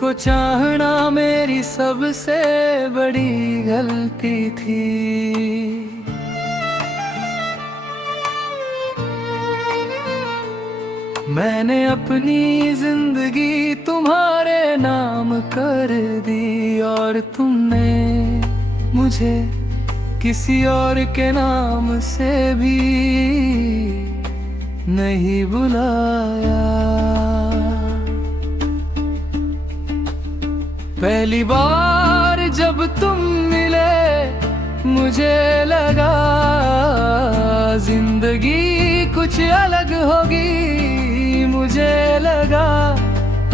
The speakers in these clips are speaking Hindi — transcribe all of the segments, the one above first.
तुमको चाहना मेरी सबसे बड़ी गलती थी। मैंने अपनी जिंदगी तुम्हारे नाम कर दी और तुमने मुझे किसी और के नाम से भी नहीं बुलाया। पहली बार जब तुम मिले मुझे लगा जिंदगी कुछ अलग होगी। मुझे लगा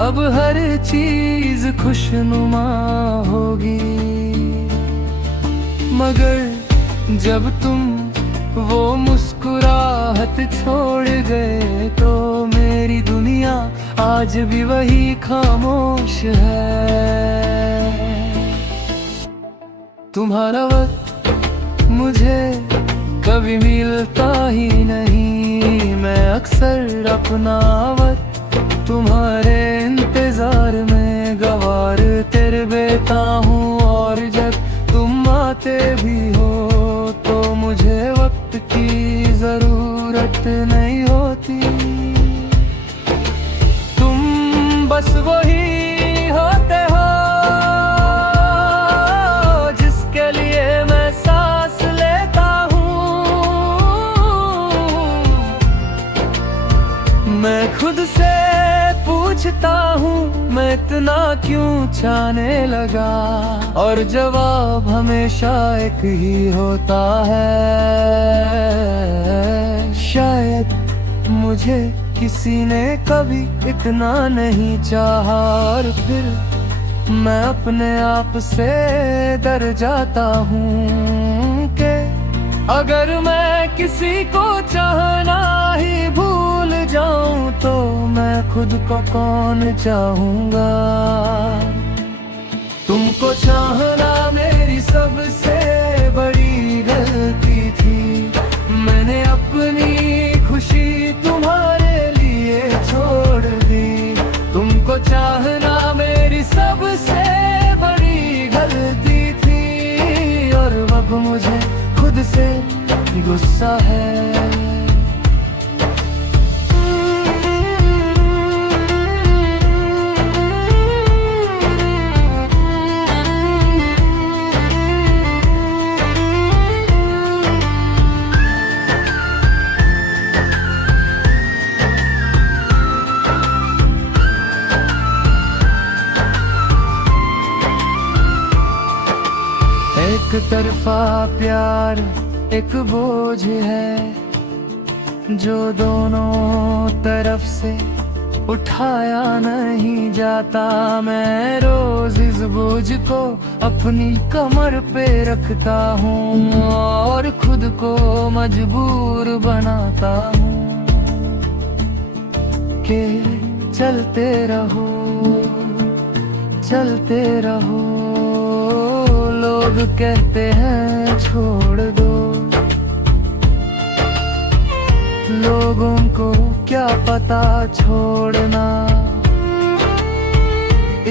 अब हर चीज खुशनुमा होगी। मगर जब तुम वो मुस्कुराहट छोड़ गए तो मेरी दुनिया आज भी वही खामोश है। तुम्हारा वक्त मुझे कभी मिलता ही नहीं। मैं अक्सर अपना वक्त तुम्हारे इंतजार में गवार तेरे बेता हूँ। और जब तुम आते भी हो तो मुझे वक्त की जरूरत नहीं होती। तुम बस वही होते हो जिसके लिए मैं सांस लेता हूँ। मैं खुद से पूछता हूँ मैं इतना क्यों चाहने लगा। और जवाब हमेशा एक ही होता है, शायद मुझे किसी ने कभी इतना नहीं चाहा। और फिर मैं अपने आप से डर जाता हूँ कि अगर मैं किसी को चाहना ही भूल जाऊं तो मैं खुद को कौन चाहूंगा। तुमको चाहना मेरी सबसे बड़ी गलती थी। मैंने अपनी खुशी तुम्हारे लिए छोड़ दी। तुमको चाहना मेरी सबसे बड़ी गलती थी। और अब मुझे खुद से गुस्सा है। एक तरफा प्यार एक बोझ है जो दोनों तरफ से उठाया नहीं जाता। मैं रोज इस बोझ को अपनी कमर पे रखता हूँ और खुद को मजबूर बनाता हूँ कि चलते रहो चलते रहो। लोग कहते हैं छोड़ दो, लोगों को क्या पता छोड़ना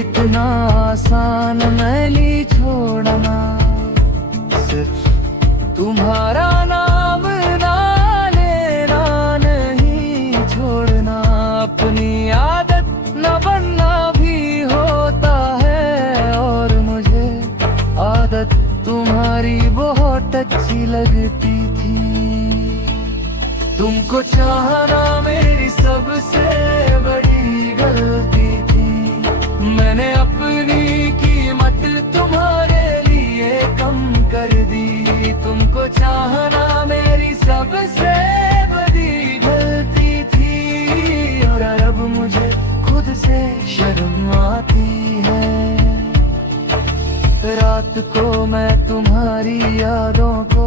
इतना आसान नहीं छोड़ना। सिर्फ तुम्हारा नाम ना लेना नहीं छोड़ना। अपनी आदत न बनना भी होता है और मुझे आदत तुम्हारी बहुत अच्छी लगती थी। तुमको चाहना मेरी सबसे बड़ी गलती थी। मैंने अपनी कीमत तुम्हारे लिए कम कर दी। तुमको चाहना मेरी सबसे बड़ी गलती थी। और अब मुझे खुद से शर्म आती है। रात को मैं तुम्हारी यादों को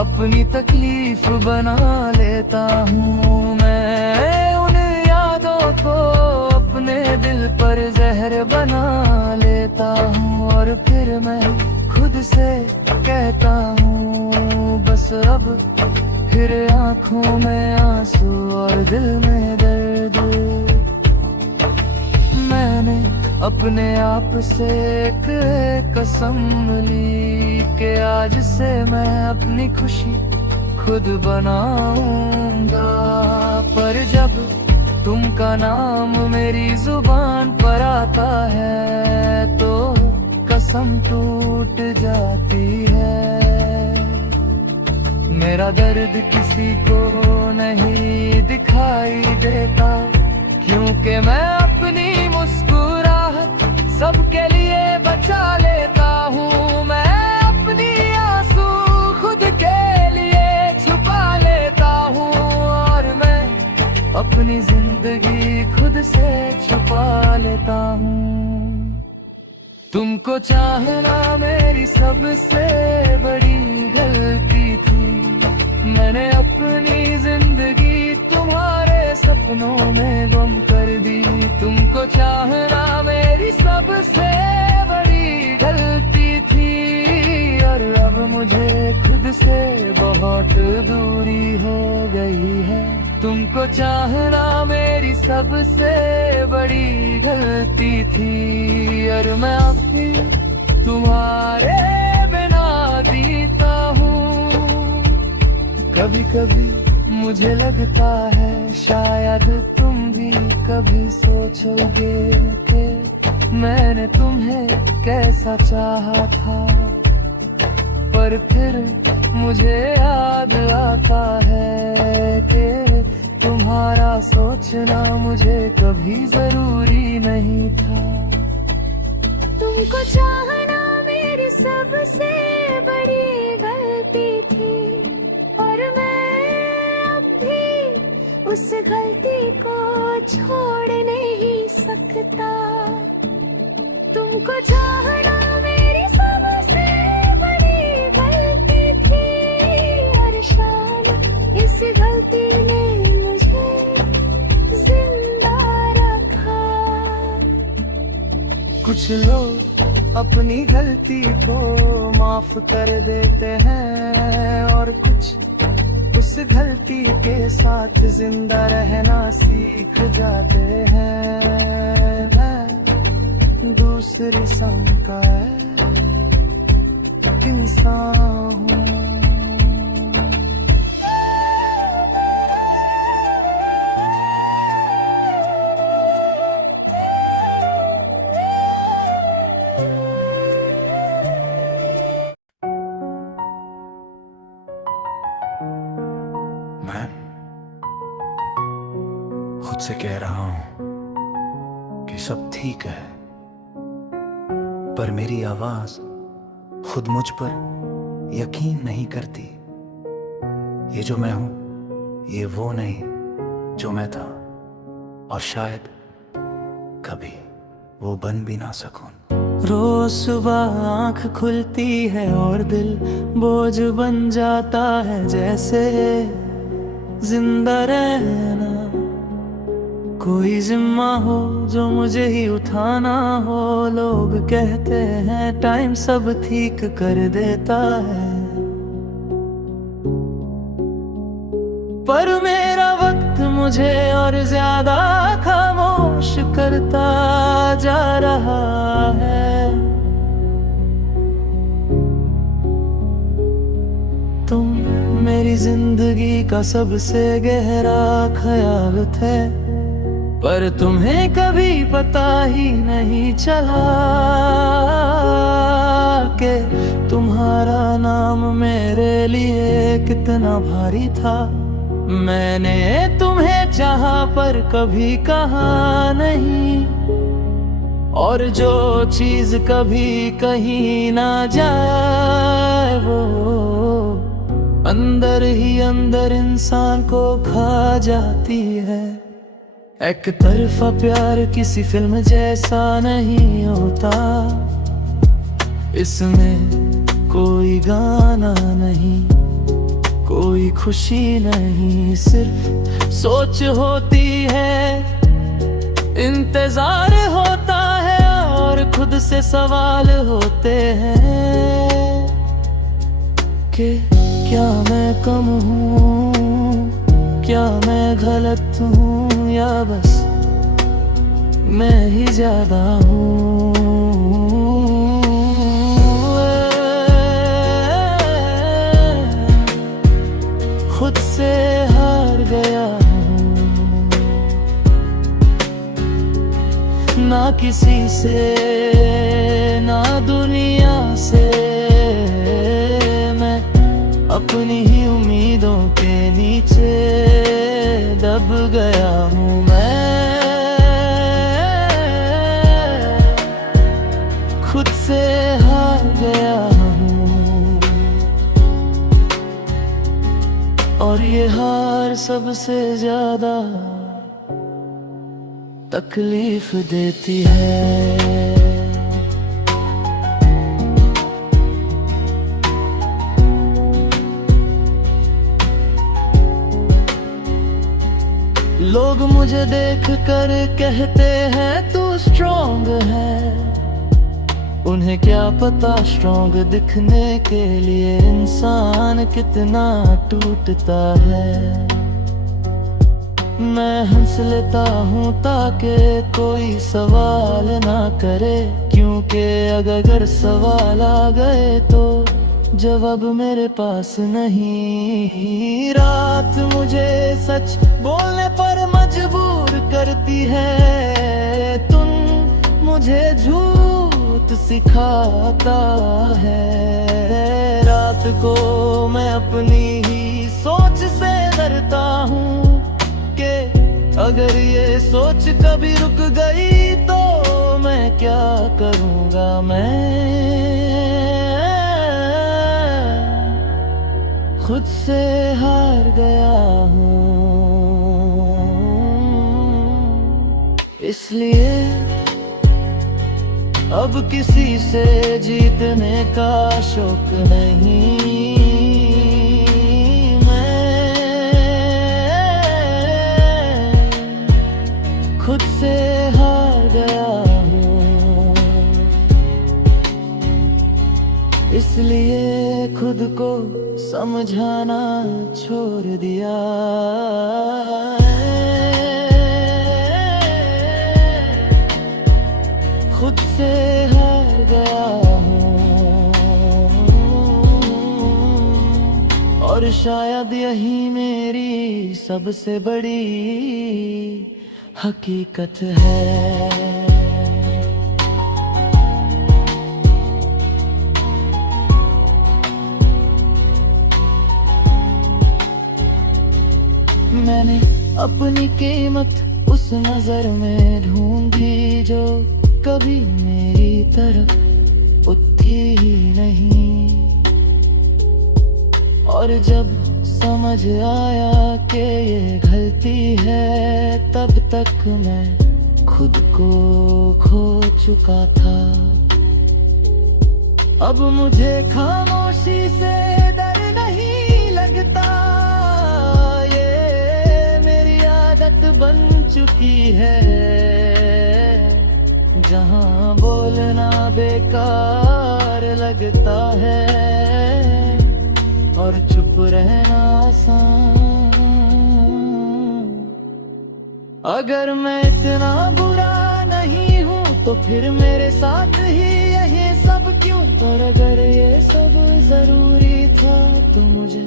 अपनी तकलीफ बना लेता हूँ। मैं उन यादों को अपने दिल पर जहर बना लेता हूँ। और फिर मैं खुद से कहता हूँ बस अब फिर आँखों में आंसू और दिल में दर्द। मैंने अपने आप से एक कसम ली कि आज से मैं अपनी खुशी खुद बनाऊंगा। पर जब तुमका नाम मेरी जुबान पर आता है तो कसम टूट जाती है। मेरा दर्द किसी को नहीं दिखाई देता, क्योंकि मैं अपनी मुस्कुराहट सबके लिए बचा लेता हूँ। मैं अपनी आंसू खुद के लिए छुपा लेता हूँ, और मैं अपनी जिंदगी खुद से छुपा लेता हूँ। तुमको चाहना मेरी सबसे बड़ी गलती थी। मैंने अपनी जिंदगी तुम्हारे सपनों में गुम कर दी। तुमको चाहना मेरी सबसे बड़ी गलती थी, और अब मुझे खुद से बहुत दूरी हो गई है। तुमको चाहना मेरी सबसे बड़ी गलती थी, और मैं अब भी तुम्हारे बिना जीता हूँ। कभी कभी मुझे लगता है शायद तुम भी कभी सोचोगे कि मैंने तुम्हें कैसा चाहा था। पर फिर मुझे याद आता है कि तुम्हारा सोचना मुझे कभी जरूरी नहीं था। तुमको चाहना मेरी सबसे बड़ी गलती थी, और मैं अब भी उस गलती को छोड़ नहीं सकता। तुमको चाहना मेरी सबसे बड़ी गलती थी, और शायद इस गलती ने मुझे जिंदा रखा। कुछ लोग अपनी गलती को माफ कर देते हैं, और कुछ उस गलती के साथ जिंदा रहना सीख जाते हैं। मैं दूसरी संग का इंसान हूँ। मैं खुद से कह रहा हूं कि सब ठीक है, पर मेरी आवाज खुद मुझ पर यकीन नहीं करती। ये जो मैं हूं ये वो नहीं जो मैं था, और शायद कभी वो बन भी ना सकूं। रोज सुबह आंख खुलती है और दिल बोझ बन जाता है, जैसे जिंदा रहना कोई जिम्मा हो जो मुझे ही उठाना हो। लोग कहते हैं टाइम सब ठीक कर देता है, पर मेरा वक्त मुझे और ज्यादा खामोश करता जा रहा है। तुम मेरी जिंदगी का सबसे गहरा ख्याल थे, पर तुम्हें कभी पता ही नहीं चला कि तुम्हारा नाम मेरे लिए कितना भारी था। मैंने तुम्हें चाहा पर कभी कहा नहीं, और जो चीज कभी कहीं ना जाए वो अंदर ही अंदर इंसान को खा जाती है। एक तरफा प्यार किसी फिल्म जैसा नहीं होता, इसमें कोई गाना नहीं, कोई खुशी नहीं, सिर्फ सोच होती है, इंतजार होता है, और खुद से सवाल होते हैं कि क्या मैं कम हूँ, क्या मैं गलत हूँ, या बस मैं ही ज्यादा हूँ। खुद से हार गया हूँ, ना किसी से ना दुनिया से, मैं अपनी ही उम्मीदों के नीचे दब गया हूँ। मैं खुद से हार गया हूँ, और ये हार सबसे ज्यादा तकलीफ देती है। लोग मुझे देख कर कहते हैं तू स्ट्रॉन्ग है, उन्हें क्या पता स्ट्रॉन्ग दिखने के लिए इंसान कितना टूटता है। मैं हंस लेता हूँ ताकि कोई सवाल ना करे, क्योंकि अगर सवाल आ गए तो जवाब मेरे पास नहीं। रात मुझे सच बोलने पर मजबूर करती है, तुम मुझे झूठ सिखाता है। रात को मैं अपनी ही सोच से डरता हूँ कि अगर ये सोच कभी रुक गई तो मैं क्या करूँगा। मैं खुद से हार गया हूँ, इसलिए अब किसी से जीतने का शौक नहीं। मैं खुद से हार गया हूँ, इसलिए खुद को समझाना छोड़ दिया। खुद से हार गया हूँ, और शायद यही मेरी सबसे बड़ी हकीकत है। मैंने अपनी कीमत उस नजर में ढूंढी जो कभी मेरी तरफ उठी ही नहीं, और जब समझ आया कि ये गलती है तब तक मैं खुद को खो चुका था। अब मुझे खामोशी से डर नहीं लगता, बन चुकी है जहां बोलना बेकार लगता है और चुप रहना आसान। अगर मैं इतना बुरा नहीं हूँ तो फिर मेरे साथ ही यही सब क्यों, और अगर ये सब जरूरी था तो मुझे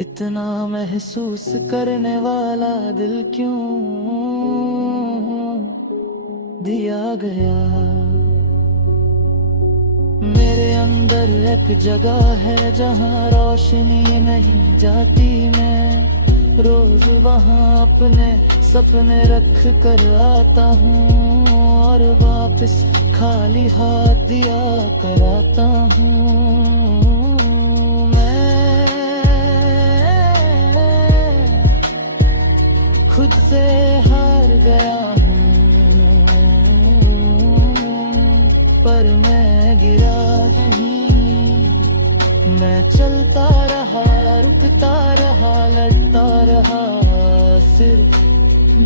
इतना महसूस करने वाला दिल क्यों दिया गया। मेरे अंदर एक जगह है जहाँ रोशनी नहीं जाती, मैं रोज वहाँ अपने सपने रख कर आता हूँ और वापस खाली हाथ दिया कराता हूँ। खुद से हार गया हूँ, पर मैं गिरा नहीं। मैं चलता रहा, रुकता रहा, लड़ता रहा, सिर्फ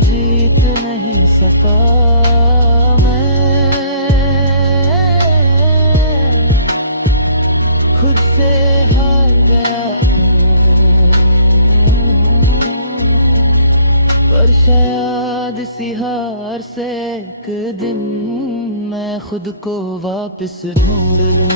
जीत नहीं सका। मैं खुद से हार गया, पर शायद इसी हार से एक दिन मैं खुद को वापस ढूंढ लूं।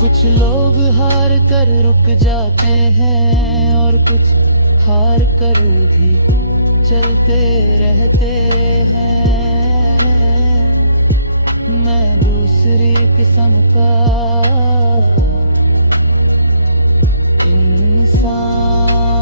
कुछ लोग हार कर रुक जाते हैं और कुछ हार कर भी चलते रहते हैं। मैं दूसरी किस्म का इंसान